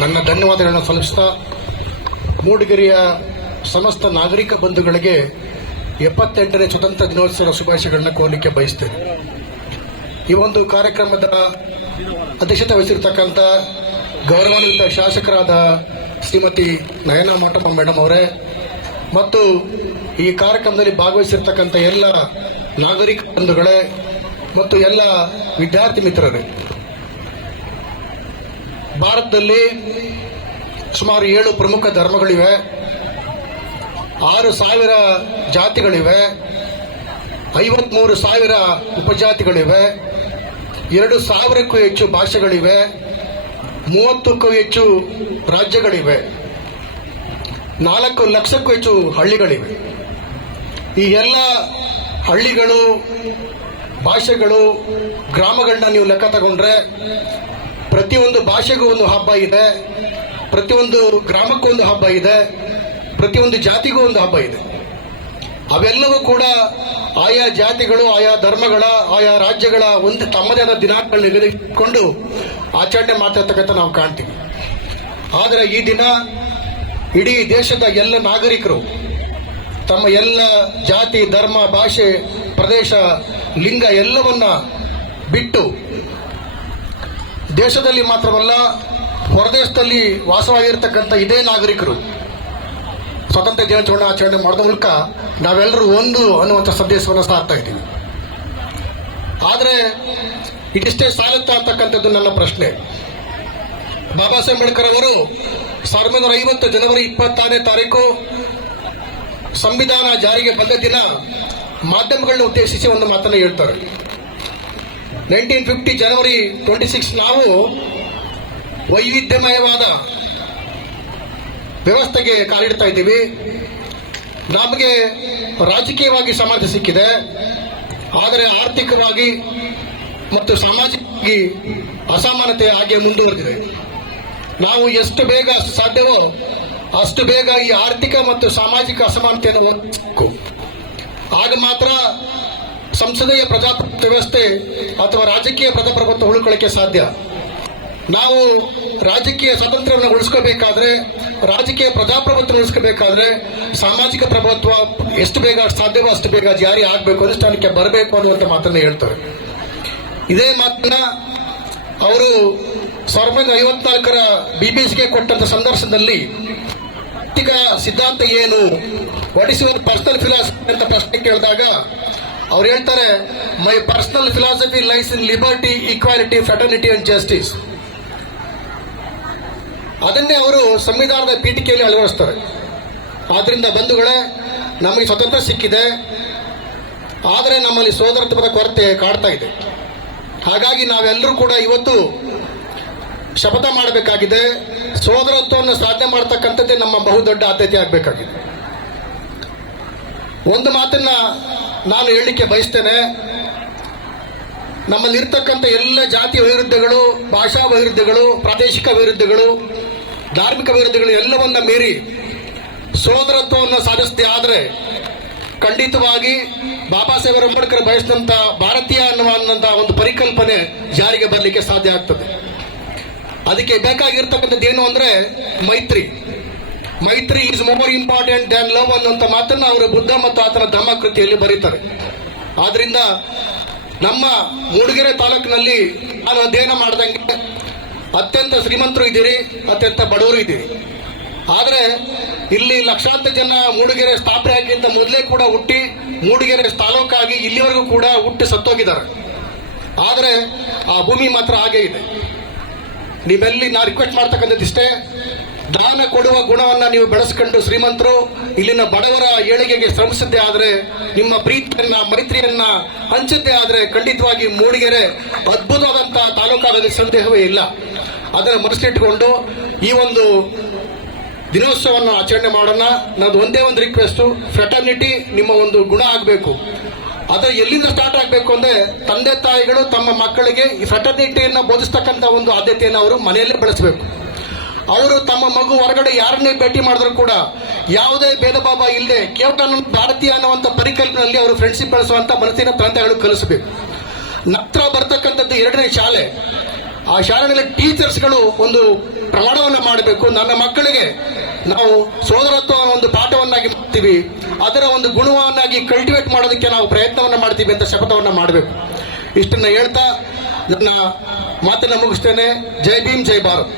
ನನ್ನ ಧನ್ಯವಾದಗಳನ್ನು ಸಲ್ಲಿಸ್ತಾ ಮೂಡಿಗೆರೆಯ ಸಮಸ್ತ ನಾಗರಿಕ ಬಂಧುಗಳಿಗೆ 78ನೇ ಸ್ವತಂತ್ರ ದಿನೋತ್ಸವ ಶುಭಾಶಯಗಳನ್ನು ಕೋರಲಿಕ್ಕೆ ಬಯಸ್ತೇನೆ. ಈ ಒಂದು ಕಾರ್ಯಕ್ರಮದ ಅಧ್ಯಕ್ಷತೆ ವಹಿಸಿರ್ತಕ್ಕಂಥ ಗೌರವಾನ್ವಿತ ಶಾಸಕರಾದ ಶ್ರೀಮತಿ ನಯನಾ ಮಾಟಪ್ಪ ಮೇಡಮ್ ಅವರೇ ಮತ್ತು ಈ ಕಾರ್ಯಕ್ರಮದಲ್ಲಿ ಭಾಗವಹಿಸಿರ್ತಕ್ಕಂಥ ಎಲ್ಲ ನಾಗರಿಕ ಬಂಧುಗಳೇ ಮತ್ತು ಎಲ್ಲ ವಿದ್ಯಾರ್ಥಿ ಮಿತ್ರರೇ, ಭಾರತದಲ್ಲಿ ಸುಮಾರು 7 ಪ್ರಮುಖ ಧರ್ಮಗಳಿವೆ, 6,000 ಜಾತಿಗಳಿವೆ, 53,000 ಉಪಜಾತಿಗಳಿವೆ, 2,000ಕ್ಕೂ ಹೆಚ್ಚು ಭಾಷೆಗಳಿವೆ, 30ಕ್ಕೂ ಹೆಚ್ಚು ರಾಜ್ಯಗಳಿವೆ, 4 ಲಕ್ಷಕ್ಕೂ ಹೆಚ್ಚು ಹಳ್ಳಿಗಳಿವೆ. ಈ ಎಲ್ಲ ಹಳ್ಳಿಗಳು, ಭಾಷೆಗಳು, ಗ್ರಾಮಗಳನ್ನ ನೀವು ಲೆಕ್ಕ ತಗೊಂಡ್ರೆ ಪ್ರತಿಯೊಂದು ಭಾಷೆಗೂ ಒಂದು ಹಬ್ಬ ಇದೆ, ಪ್ರತಿಯೊಂದು ಗ್ರಾಮಕ್ಕೂ ಒಂದು ಹಬ್ಬ ಇದೆ, ಪ್ರತಿಯೊಂದು ಜಾತಿಗೂ ಒಂದು ಹಬ್ಬ ಇದೆ. ಅವೆಲ್ಲವೂ ಕೂಡ ಆಯಾ ಜಾತಿಗಳು, ಆಯಾ ಧರ್ಮಗಳ, ಆಯಾ ರಾಜ್ಯಗಳ ಒಂದು ತಮ್ಮದೇ ಆದ ದಿನಾಂಕಗಳನ್ನ ನಿಗದಿಸಿಕೊಂಡು ಆಚರಣೆ ಮಾಡ್ತಿರ್ತಕ್ಕಂಥ ನಾವು ಕಾಣ್ತೀವಿ. ಆದರೆ ಈ ದಿನ ಇಡೀ ದೇಶದ ಎಲ್ಲ ನಾಗರಿಕರು ತಮ್ಮ ಎಲ್ಲ ಜಾತಿ, ಧರ್ಮ, ಭಾಷೆ, ಪ್ರದೇಶ, ಲಿಂಗ ಎಲ್ಲವನ್ನ ಬಿಟ್ಟು ದೇಶದಲ್ಲಿ ಮಾತ್ರವಲ್ಲ ಹೊರದೇಶದಲ್ಲಿ ವಾಸವಾಗಿರ್ತಕ್ಕಂಥ ಇದೇ ನಾಗರಿಕರು ಸ್ವತಂತ್ರ ದಿನಾಚರಣೆ ಆಚರಣೆ ಮಾಡೋದ ಮೂಲಕ ನಾವೆಲ್ಲರೂ ಒಂದು ಅನ್ನುವಂಥ ಸಂದೇಶವನ್ನು ಸಾರ್ತಾ ಇದ್ದೀವಿ. ಆದರೆ ಇದಿಷ್ಟೇ ಸಾಲುತ್ತಾ ಅಂತಕ್ಕಂಥದ್ದು ನನ್ನ ಪ್ರಶ್ನೆ. ಬಾಬಾ ಸಾಹೇಬ್ ಅಂಬೇಡ್ಕರ್ ಅವರು 1950 ಜನವರಿ 26ನೇ ತಾರೀಕು ಸಂವಿಧಾನ ಜಾರಿಗೆ ಬಂದ ದಿನ ಮಾಧ್ಯಮಗಳನ್ನ ಉದ್ದೇಶಿಸಿ ಒಂದು ಮಾತನ್ನು ಹೇಳ್ತಾರೆ. 1950 ಜನವರಿ 26 ನಾವು ವೈವಿಧ್ಯಮಯವಾದ ವ್ಯವಸ್ಥೆಗೆ ಕಾಲಿಡ್ತಾ ಇದ್ದೀವಿ. ನಮಗೆ ರಾಜಕೀಯವಾಗಿ ಸಮಾಜ ಸಿಕ್ಕಿದೆ, ಆದರೆ ಆರ್ಥಿಕವಾಗಿ ಮತ್ತು ಸಾಮಾಜಿಕವಾಗಿ ಅಸಮಾನತೆ ಹಾಗೆ ಮುಂದುವರೆದಿದೆ. ನಾವು ಎಷ್ಟು ಬೇಗ ಸಾಧ್ಯವೋ ಅಷ್ಟು ಬೇಗ ಈ ಆರ್ಥಿಕ ಮತ್ತು ಸಾಮಾಜಿಕ ಅಸಮಾನತೆಯನ್ನು ಒದಗಿಸಬೇಕು. ಆಗ ಮಾತ್ರ ಸಂಸದೀಯ ಪ್ರಜಾಪ್ರಭುತ್ವ ವ್ಯವಸ್ಥೆ ಅಥವಾ ರಾಜಕೀಯ ಪ್ರಜಾಪ್ರಭುತ್ವ ಉಳ್ಕೊಳ್ಳಕ್ಕೆ ಸಾಧ್ಯ. ನಾವು ರಾಜಕೀಯ ಸ್ವಾತಂತ್ರ್ಯವನ್ನು ಉಳಿಸ್ಕೋಬೇಕಾದ್ರೆ, ರಾಜಕೀಯ ಪ್ರಜಾಪ್ರಭುತ್ವ ಉಳಿಸ್ಕೋಬೇಕಾದ್ರೆ ಸಾಮಾಜಿಕ ಪ್ರಭುತ್ವ ಎಷ್ಟು ಬೇಗ ಸಾಧ್ಯವೋ ಅಷ್ಟು ಬೇಗ ಜಾರಿ ಆಗಬೇಕು, ಅನುಷ್ಠಾನಕ್ಕೆ ಬರಬೇಕು ಅನ್ನುವಂಥ ಮಾತನ್ನು ಹೇಳ್ತಾರೆ. ಇದೇ ಮಾತನ್ನ ಅವರು 1954ರ ಬಿಬಿಸಿಗೆ ಕೊಟ್ಟಂತ ಸಂದರ್ಶನದಲ್ಲಿ ಆರ್ಥಿಕ ಸಿದ್ಧಾಂತ ಏನು, what is your personal philosophy ಅಂತ ಪ್ರಶ್ನೆ ಕೇಳಿದಾಗ ಅವ್ರು ಹೇಳ್ತಾರೆ, my personal philosophy lies in liberty, equality, fraternity and justice. ಅದನ್ನೇ ಅವರು ಸಂವಿಧಾನದ ಪೀಠಿಕೆಯಲ್ಲಿ ಅಳವಡಿಸ್ತಾರೆ. ಆದ್ರಿಂದ ಬಂಧುಗಳೇ, ನಮಗೆ ಸ್ವತಂತ್ರ ಸಿಕ್ಕಿದೆ, ಆದರೆ ನಮ್ಮಲ್ಲಿ ಸೋದರತ್ವದ ಕೊರತೆ ಕಾಡ್ತಾ ಇದೆ. ಹಾಗಾಗಿ ನಾವೆಲ್ಲರೂ ಕೂಡ ಇವತ್ತು ಶಪಥ ಮಾಡಬೇಕಾಗಿದೆ. ಸೋದರತ್ವವನ್ನು ಸಾಧನೆ ಮಾಡತಕ್ಕಂಥದ್ದೇ ನಮ್ಮ ಬಹುದೊಡ್ಡ ಆದ್ಯತೆ ಆಗಬೇಕಾಗಿದೆ. ಒಂದು ಮಾತನ್ನ ನಾನು ಹೇಳಲಿಕ್ಕೆ ಬಯಸ್ತೇನೆ. ನಮ್ಮಲ್ಲಿರ್ತಕ್ಕಂಥ ಎಲ್ಲ ಜಾತಿ ವೈರುಧ್ಯಗಳು, ಭಾಷಾ ವೈರುಧ್ಯಗಳು, ಪ್ರಾದೇಶಿಕ ವೈರುಧ್ಯಗಳು, ಧಾರ್ಮಿಕ ವೈರುಧ್ಯಗಳು ಎಲ್ಲವನ್ನ ಮೀರಿ ಸೋದರತ್ವವನ್ನು ಸಾಧಿಸದೆ ಆದರೆ ಖಂಡಿತವಾಗಿ ಬಾಬಾ ಸಾಹೇಬ್ ಅಂಬೇಡ್ಕರ್ ಬಯಸಿದಂತ ಭಾರತೀಯ ಅನ್ನುವಂಥ ಒಂದು ಪರಿಕಲ್ಪನೆ ಜಾರಿಗೆ ಬರಲಿಕ್ಕೆ ಸಾಧ್ಯ ಆಗ್ತದೆ. ಅದಕ್ಕೆ ಬೇಕಾಗಿರ್ತಕ್ಕಂಥದ್ದು ಏನು ಅಂದ್ರೆ ಮೈತ್ರಿ. ಮೈತ್ರಿ is more important than love ಅನ್ನುವಂಥ ಮಾತನ್ನ ಅವರು ಬುದ್ಧ ಮತ್ತು ಆತನ ಧಮ್ಮ ಕೃತಿಯಲ್ಲಿ ಬರೀತಾರೆ. ಆದ್ರಿಂದ ನಮ್ಮ ಮೂಡಿಗೆರೆ ತಾಲೂಕಿನಲ್ಲಿ ನಾನು ಅಧ್ಯಯನ ಮಾಡಿದಂಗೆ ಅತ್ಯಂತ ಶ್ರೀಮಂತರು ಇದ್ದೀರಿ, ಅತ್ಯಂತ ಬಡವರು ಇದ್ದೀರಿ. ಆದ್ರೆ ಇಲ್ಲಿ ಲಕ್ಷಾಂತರ ಜನ ಮೂಡಿಗೆರೆ ಸ್ಥಾಪನೆ ಆಗಿಂತ ಮೊದಲೇ ಕೂಡ ಹುಟ್ಟಿ ಮೂಡಿಗೆರೆ ತಾಲೂಕಾಗಿ ಇಲ್ಲಿವರೆಗೂ ಕೂಡ ಹುಟ್ಟಿ ಸತ್ತೋಗಿದ್ದಾರೆ. ಆದರೆ ಆ ಭೂಮಿ ಮಾತ್ರ ಹಾಗೆ ಇದೆ. ನೀವೆಲ್ಲಿ ನಾ ರಿಕ್ವೆಸ್ಟ್ ಮಾಡ್ತಕ್ಕಂಥದ್ದು ಇಷ್ಟೇ, ದಾನ ಕೊಡುವ ಗುಣವನ್ನ ನೀವು ಬೆಳೆಸ್ಕೊಂಡು ಶ್ರೀಮಂತರು ಇಲ್ಲಿನ ಬಡವರ ಏಳಿಗೆಗೆ ಶ್ರಮಿಸದ್ದೇ ಆದ್ರೆ, ನಿಮ್ಮ ಪ್ರೀತಿಯನ್ನ ಮೈತ್ರಿಯನ್ನ ಹಂಚದ್ದೇ ಆದ್ರೆ ಖಂಡಿತವಾಗಿ ಮೂಡಿಗೆರೆ ಅದ್ಭುತವಾದಂತಹ ತಾಲೂಕಾದಲ್ಲಿ ಸಂದೇಹವೇ ಇಲ್ಲ. ಅದನ್ನು ಮನಸ್ಸಿಟ್ಟುಕೊಂಡು ಈ ಒಂದು ದಿನೋತ್ಸವವನ್ನು ಆಚರಣೆ ಮಾಡೋಣ. ನನ್ನದು ಒಂದೇ ಒಂದು ರಿಕ್ವೆಸ್ಟ್, ಫ್ರೆಟರ್ನಿಟಿ ನಿಮ್ಮ ಒಂದು ಗುಣ ಆಗಬೇಕು. ಅದು ಎಲ್ಲಿಂದ ಸ್ಟಾರ್ಟ್ ಆಗಬೇಕು ಅಂದ್ರೆ ತಂದೆ ತಾಯಿಗಳು ತಮ್ಮ ಮಕ್ಕಳಿಗೆ ಈ ಫ್ರೆಟರ್ನಿಟಿಯನ್ನು ಬೋಧಿಸ್ತಕ್ಕಂಥ ಒಂದು ಆದ್ಯತೆಯನ್ನು ಅವರು ಮನೆಯಲ್ಲೇ ಬೆಳೆಸಬೇಕು. ಅವರು ತಮ್ಮ ಮಗು ಹೊರಗಡೆ ಯಾರನ್ನೇ ಭೇಟಿ ಮಾಡಿದ್ರು ಕೂಡ ಯಾವುದೇ ಭೇದ ಭಾವ ಇಲ್ಲದೆ ಕೇವಲ ಭಾರತೀಯ ಅನ್ನುವಂಥ ಪರಿಕಲ್ಪನೆಯಲ್ಲಿ ಅವರು ಫ್ರೆಂಡ್ಶಿಪ್ ಬೆಳೆಸುವಂತ ಮನಸ್ಸಿನ ತಂದೆಗಳು ಕಲಿಸಬೇಕು. ನಂತರ ಬರ್ತಕ್ಕಂಥದ್ದು 2ನೇ ಶಾಲೆ. ಆ ಶಾಲೆಯಲ್ಲಿ ಟೀಚರ್ಸ್ಗಳು ಒಂದು ಪ್ರಮಾಣವನ್ನು ಮಾಡಬೇಕು. ನನ್ನ ಮಕ್ಕಳಿಗೆ ನಾವು ಸೋದರತ್ವ ಒಂದು ಪಾಠವನ್ನಾಗಿ ಮಾಡ್ತೀವಿ, ಅದರ ಒಂದು ಗುಣವನ್ನಾಗಿ ಕಲ್ಟಿವೇಟ್ ಮಾಡೋದಕ್ಕೆ ನಾವು ಪ್ರಯತ್ನವನ್ನು ಮಾಡ್ತೀವಿ ಅಂತ ಶಪಥವನ್ನು ಮಾಡಬೇಕು. ಇಷ್ಟನ್ನ ಹೇಳ್ತಾ ನನ್ನ ಮಾತನ್ನ ಮುಗಿಸ್ತೇನೆ. ಜೈ ಭೀಮ್, ಜೈ ಭಾರತ್.